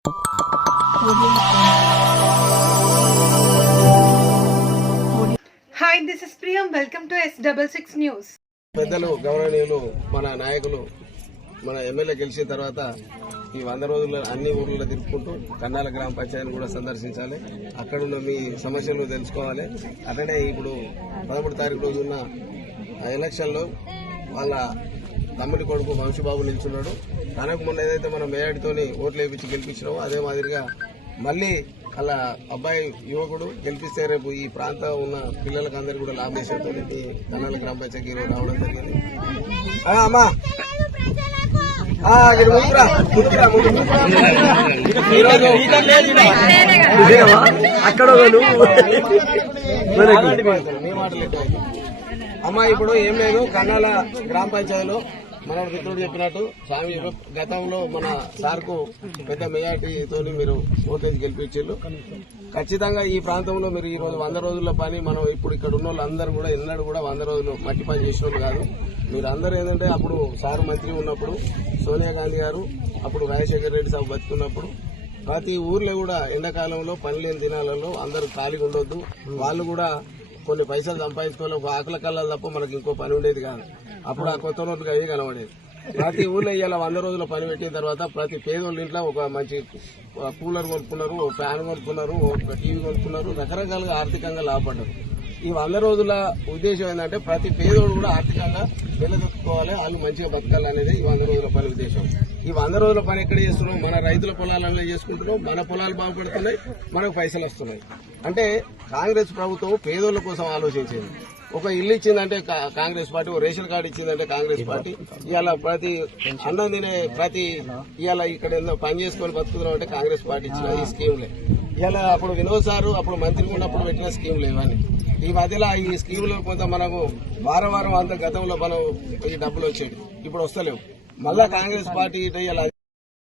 Hi, this is Priyam. Welcome to S66 News. పెద్దలు గౌరవనీయులు మన నాయకులు మన ఎమ్మెల్యే గెలిచిన తర్వాత ఈ 100 రోజుల్లో అన్ని ఊర్లలో తిరుపుకుంటూ కన్నాల గ్రామ పంచాయతీని కూడా సందర్శించాలి. అక్కడున్న మీ సమస్యలు తెలుసుకోవాలి. అట్లనే ఇప్పుడు 13 తారీఖు రోజు ఉన్న ఎలక్షన్లో వాళ్ళ తమ్ముడి కొడుకు వంశీబాబు నిల్చున్నాడు. తనకు మొన్న ఏదైతే మనం మేయడితోని ఓట్లు వేయించి గెలిపించినామో అదే మాదిరిగా మళ్ళీ అలా అబ్బాయి యువకుడు గెలిపిస్తే రేపు ఈ ప్రాంతం ఉన్న పిల్లలకు అందరికీ కూడా లాభేశ్వరంతో కన్నాల గ్రామ పంచాయతీకి రావడం జరిగింది. అమ్మా అమ్మా ఇప్పుడు ఏం లేదు కన్నాల గ్రామ పంచాయతీలో మన మిత్రుడు చెప్పినట్టు స్వామి గతంలో మన సార్కు పెద్ద మెజార్టీతో మీరు ఓటేసి గెలిపించారు. ఖచ్చితంగా ఈ ప్రాంతంలో మీరు ఈ రోజు 100 రోజుల పని మనం ఇప్పుడు ఇక్కడ ఉన్న వాళ్ళందరూ కూడా ఎన్నడూ కూడా 100 రోజులు మట్టి పని చేసిన వాళ్ళు కాదు. మీరు అందరూ ఏంటంటే అప్పుడు సారు మంత్రి ఉన్నప్పుడు సోనియా గాంధీ గారు అప్పుడు రాజశేఖర రెడ్డి సాబు బతుకున్నప్పుడు ప్రతి ఊర్లో కూడా ఎండాకాలంలో పని లేని దినాలలో అందరూ ఖాళీగా ఉండొద్దు, వాళ్ళు కూడా కొన్ని పైసలు సంపాదించుకోవాలి. ఒక ఆకల కళ్ళ తప్ప మనకి ఇంకో పని ఉండేది కాదు. అప్పుడు ఆ కొత్త నోట్లుగా అవి కనబడేది. ప్రతి ఊర్లో ఇవాళ 100 రోజుల పని పెట్టిన తర్వాత ప్రతి పేదోళ్ళ ఇంట్లో ఒక మంచి కూలర్ కొనుక్కున్నారు, ఒక ఫ్యాన్ కొనుక్కున్నారు, ఒక టీవీ కొనుక్కున్నారు, రకరకాలుగా ఆర్థికంగా లాభపడ్డారు. ఈ 100 రోజుల ఉద్దేశం ఏంటంటే ప్రతి పేదోడు కూడా ఆర్థికంగా నిలదొక్కుకోవాలి, వాళ్ళు మంచిగా బతకాలనేది ఈ 100 రోజుల పని ఉద్దేశం. ఈ 100 రోజుల పని ఎక్కడ చేస్తున్నాం? మన రైతుల పొలాలలో చేసుకుంటున్నాం, మన పొలాలు బాగుపడుతున్నాయి, మనకు పైసలు వస్తున్నాయి. అంటే కాంగ్రెస్ ప్రభుత్వం పేదోళ్ల కోసం ఆలోచించింది. ఒక ఇల్లు ఇచ్చిందంటే కాంగ్రెస్ పార్టీ, ఒక రేషన్ కార్డు ఇచ్చిందంటే కాంగ్రెస్ పార్టీ. ఇవాళ ప్రతి అన్నం తినే ప్రతి ఇవాళ ఇక్కడ పని చేసుకొని బతుకుతున్నాం అంటే కాంగ్రెస్ పార్టీ ఇచ్చిన ఈ స్కీమ్లే. ఇవాళ అప్పుడు వినోద్ సారు అప్పుడు మంత్రి ఉన్నప్పుడు పెట్టిన స్కీమ్లు ఇవన్నీ. ఈ మధ్యలో ఈ స్కీములో కొంత మనకు వారం అంత గతంలో మనం ఈ డబ్బులు వచ్చేవి, ఇప్పుడు వస్తలేవు. మళ్ళా కాంగ్రెస్ పార్టీ ఇలా